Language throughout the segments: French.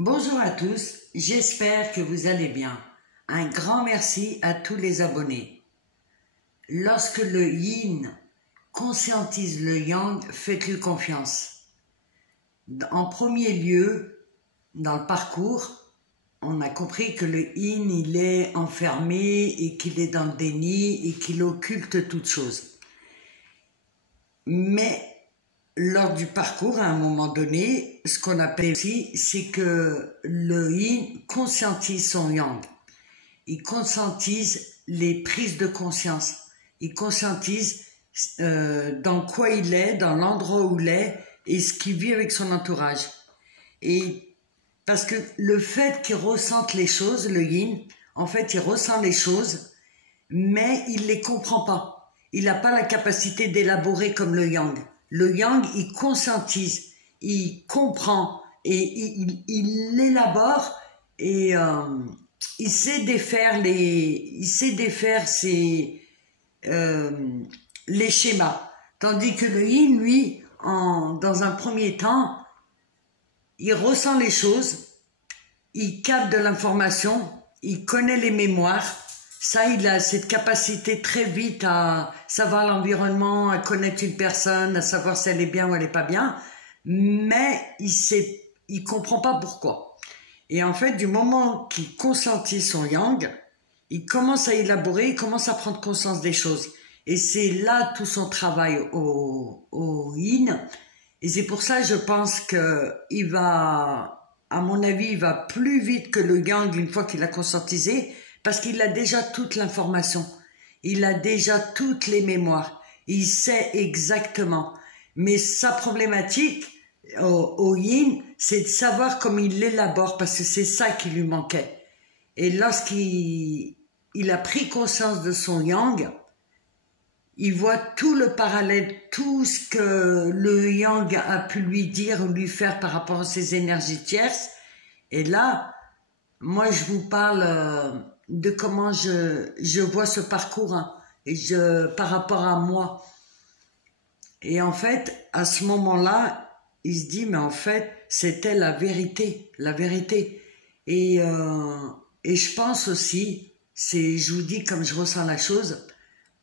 Bonjour à tous, j'espère que vous allez bien. Un grand merci à tous les abonnés. Lorsque le yin conscientise le yang, faites-lui confiance. En premier lieu, dans le parcours, on a compris que le yin, il est enfermé et qu'il est dans le déni et qu'il occulte toute chose. Mais lors du parcours, à un moment donné, ce qu'on appelle aussi, c'est que le yin conscientise son yang. Il conscientise les prises de conscience. Il conscientise dans quoi il est, dans l'endroit où il est et ce qu'il vit avec son entourage. Et parce que le fait qu'il ressente les choses, le yin, en fait, il ressent les choses, mais il les comprend pas. Il n'a pas la capacité d'élaborer comme le yang. Le yang, il conscientise, il comprend et il élabore et il sait défaire les schémas. Tandis que le yin, lui, dans un premier temps, il ressent les choses, il capte de l'information, il connaît les mémoires. Ça, il a cette capacité très vite à savoir l'environnement, à connaître une personne, à savoir si elle est bien ou elle n'est pas bien, mais il comprend pas pourquoi. Et en fait, du moment qu'il conscientise son yang, il commence à élaborer, il commence à prendre conscience des choses. Et c'est là tout son travail au yin. Et c'est pour ça, je pense que il va, à mon avis, il va plus vite que le yang une fois qu'il a conscientisé, parce qu'il a déjà toute l'information, il a déjà toutes les mémoires, il sait exactement. Mais sa problématique au yin, c'est de savoir comment il l'élabore, parce que c'est ça qui lui manquait. Et lorsqu'il a pris conscience de son yang, il voit tout le parallèle, tout ce que le yang a pu lui dire ou lui faire par rapport à ses énergies tierces. Et là, moi je vous parle de comment je vois ce parcours par rapport à moi. Et en fait, à ce moment-là, il se dit, mais en fait, c'était la vérité, la vérité. Et je pense aussi, je vous dis comme je ressens la chose,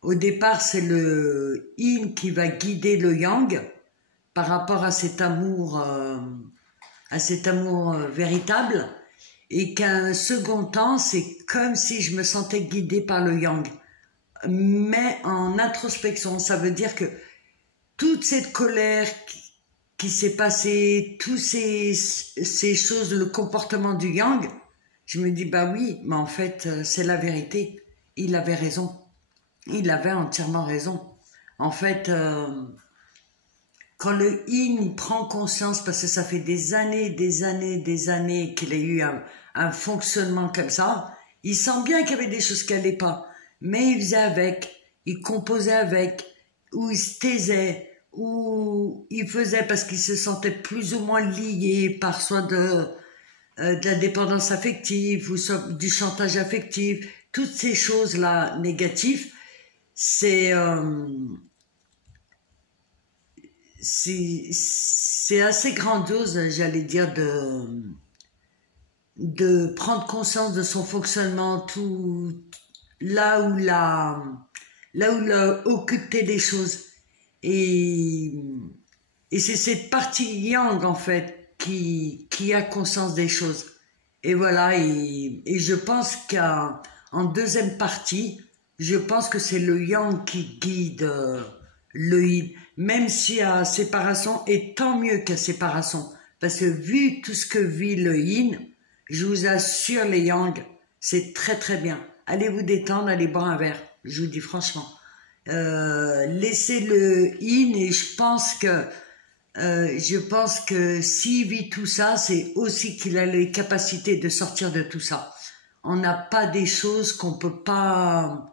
au départ, c'est le yin qui va guider le yang par rapport à cet amour véritable. Et qu'un second temps, c'est comme si je me sentais guidée par le yang. Mais en introspection, ça veut dire que toute cette colère qui s'est passée, toutes ces choses, le comportement du yang, je me dis, bah oui, mais en fait, c'est la vérité. Il avait raison. Il avait entièrement raison. En fait, quand le yin il prend conscience, parce que ça fait des années qu'il a eu un fonctionnement comme ça, il sent bien qu'il y avait des choses qui n'allaient pas, mais il faisait avec, il composait avec, ou il se taisait, ou il faisait parce qu'il se sentait plus ou moins lié par soit de la dépendance affective ou soit du chantage affectif, toutes ces choses-là négatives, c'est assez grandiose, j'allais dire, de prendre conscience de son fonctionnement, tout là où il a occulté des choses. Et c'est cette partie yang, en fait, qui a conscience des choses. Et voilà, et je pense qu'en deuxième partie, je pense que c'est le yang qui guide le yin, même s'il y a séparation, et tant mieux qu'il y a séparation, parce que vu tout ce que vit le yin, je vous assure les yang, c'est très très bien. Allez vous détendre, allez boire un verre, je vous dis franchement. Laissez le yin, et je pense que s'il vit tout ça, c'est aussi qu'il a les capacités de sortir de tout ça. On n'a pas des choses qu'on peut pas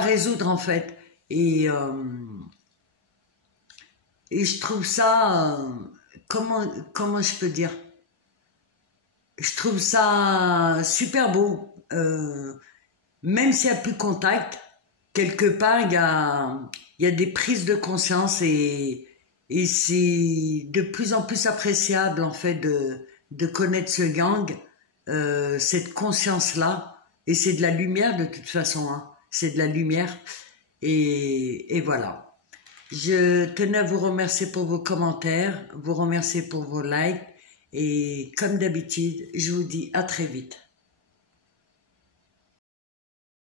résoudre en fait. Et je trouve ça, comment je peux dire, je trouve ça super beau. Même s'il n'y a plus de contact, quelque part il y a des prises de conscience et Et c'est de plus en plus appréciable, en fait, de connaître ce yang, cette conscience-là. Et c'est de la lumière, de toute façon. Hein. C'est de la lumière. Et voilà. Je tenais à vous remercier pour vos commentaires, vous remercier pour vos likes. Et comme d'habitude, je vous dis à très vite.